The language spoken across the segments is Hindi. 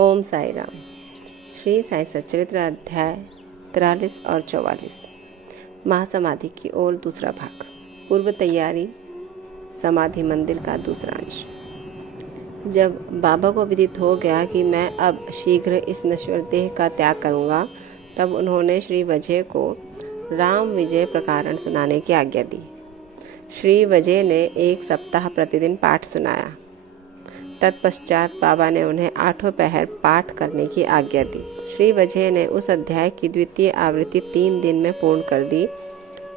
ओम साई राम। श्री साई सच्चरित्र अध्याय 43 और 44 महासमाधि की ओर दूसरा भाग। पूर्व तैयारी समाधि मंदिर का दूसरा अंश। जब बाबा को विदित हो गया कि मैं अब शीघ्र इस नश्वर देह का त्याग करूंगा, तब उन्होंने श्री वजय को राम विजय प्रकरण सुनाने की आज्ञा दी। श्री वजय ने 1 सप्ताह प्रतिदिन पाठ सुनाया। तत्पश्चात बाबा ने उन्हें 8 पहर पाठ करने की आज्ञा दी। श्री वजय ने उस अध्याय की द्वितीय आवृत्ति 3 दिन में पूर्ण कर दी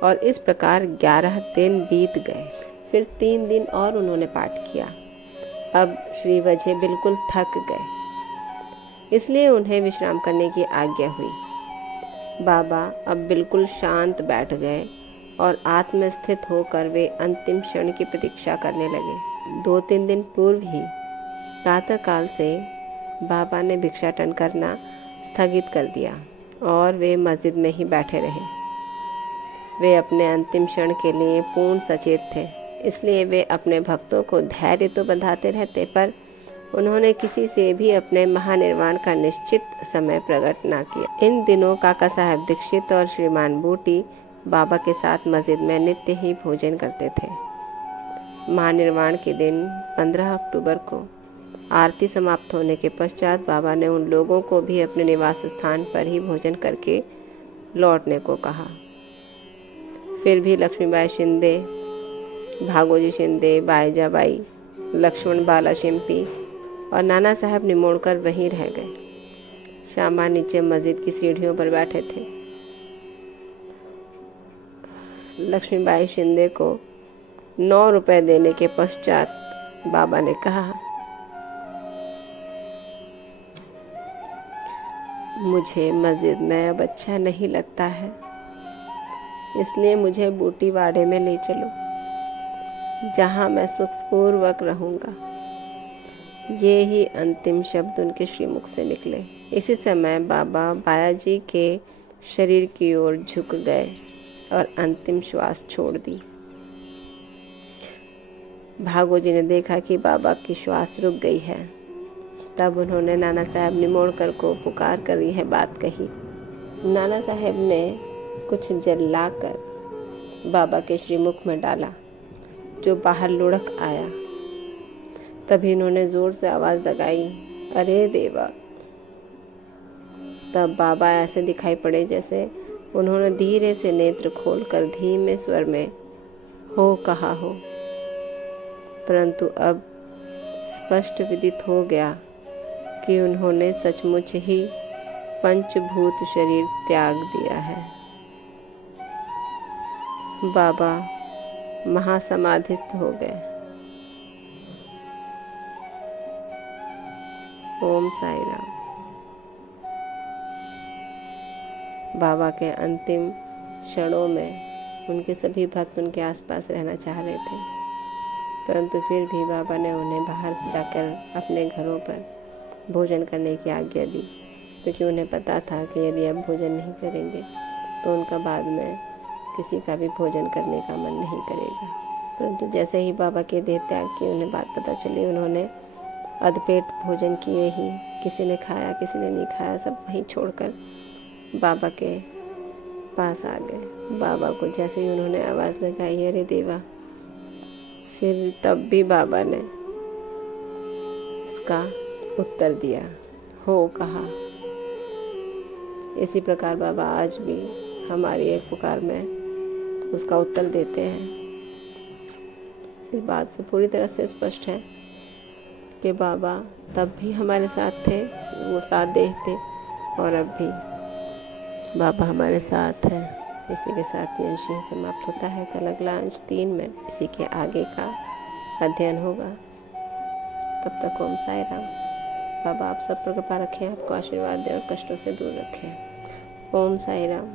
और इस प्रकार 11 दिन बीत गए। फिर 3 दिन और उन्होंने पाठ किया। अब श्री वजय बिल्कुल थक गए, इसलिए उन्हें विश्राम करने की आज्ञा हुई। बाबा अब बिल्कुल शांत बैठ गए और आत्मस्थित होकर वे अंतिम क्षण की प्रतीक्षा करने लगे। 2-3 दिन पूर्व ही प्रातःकाल से बाबा ने भिक्षाटन करना स्थगित कर दिया और वे मस्जिद में ही बैठे रहे। वे अपने अंतिम क्षण के लिए पूर्ण सचेत थे, इसलिए वे अपने भक्तों को धैर्य तो बंधाते रहते, पर उन्होंने किसी से भी अपने महानिर्वाण का निश्चित समय प्रकट न किया। इन दिनों काका साहब दीक्षित और श्रीमान बूटी बाबा के साथ मस्जिद में नित्य ही भोजन करते थे। महानिर्वाण के दिन 15 अक्टूबर को आरती समाप्त होने के पश्चात बाबा ने उन लोगों को भी अपने निवास स्थान पर ही भोजन करके लौटने को कहा। फिर भी लक्ष्मीबाई शिंदे, भागोजी शिंदे, बाईजाबाई, लक्ष्मण बाला शिंपी और नाना साहब निमोड़कर वहीं रह गए। श्यामा नीचे मस्जिद की सीढ़ियों पर बैठे थे। लक्ष्मीबाई शिंदे को 9 रुपए देने के पश्चात बाबा ने कहा, मुझे मस्जिद में अब अच्छा नहीं लगता है, इसलिए मुझे बूटीवाड़े में ले चलो, जहाँ मैं सुखपूर्वक रहूँगा। ये ही अंतिम शब्द उनके श्रीमुख से निकले। इसी समय बाबा बायाजी के शरीर की ओर झुक गए और अंतिम श्वास छोड़ दी। भागोजी ने देखा कि बाबा की श्वास रुक गई है। तब उन्होंने नाना साहब निमोड़कर को पुकार कर यह बात कही। नाना साहब ने कुछ जल लाकर बाबा के श्रीमुख में डाला, जो बाहर लुढ़क आया। तभी इन्होंने जोर से आवाज़ लगाई, अरे देवा। तब बाबा ऐसे दिखाई पड़े जैसे उन्होंने धीरे से नेत्र खोलकर धीमे स्वर में हो कहा हो, परंतु अब स्पष्ट विदित हो गया कि उन्होंने सचमुच ही पंचभूत शरीर त्याग दिया है। बाबा महासमाधिस्थ हो गए। ओम साई राम। बाबा के अंतिम क्षणों में उनके सभी भक्त उनके आसपास रहना चाह रहे थे, परंतु फिर भी बाबा ने उन्हें बाहर जाकर अपने घरों पर भोजन करने की आज्ञा दी, क्योंकि उन्हें पता था कि यदि अब भोजन नहीं करेंगे तो उनका बाद में किसी का भी भोजन करने का मन नहीं करेगा। परंतु जैसे ही बाबा के देह त्याग की उन्हें बात पता चली, उन्होंने अधपेट भोजन किए ही, किसी ने खाया किसी ने नहीं खाया, सब वहीं छोड़कर बाबा के पास आ गए। बाबा को जैसे ही उन्होंने आवाज़ लगाई, अरे देवा, फिर तब भी बाबा ने उसका उत्तर दिया, हो कहा। इसी प्रकार बाबा आज भी हमारी एक पुकार में उसका उत्तर देते हैं। इस बात से पूरी तरह से स्पष्ट है कि बाबा तब भी हमारे साथ थे, वो साथ देखते, और अब भी बाबा हमारे साथ है। इसी के साथ ये अंश समाप्त होता है। कल अगला अंश 3 में इसी के आगे का अध्ययन होगा। तब तक ओम साई राम। बाबा आप सब पर कृपा रखें, आपको आशीर्वाद दें और कष्टों से दूर रखें। ओम साई राम।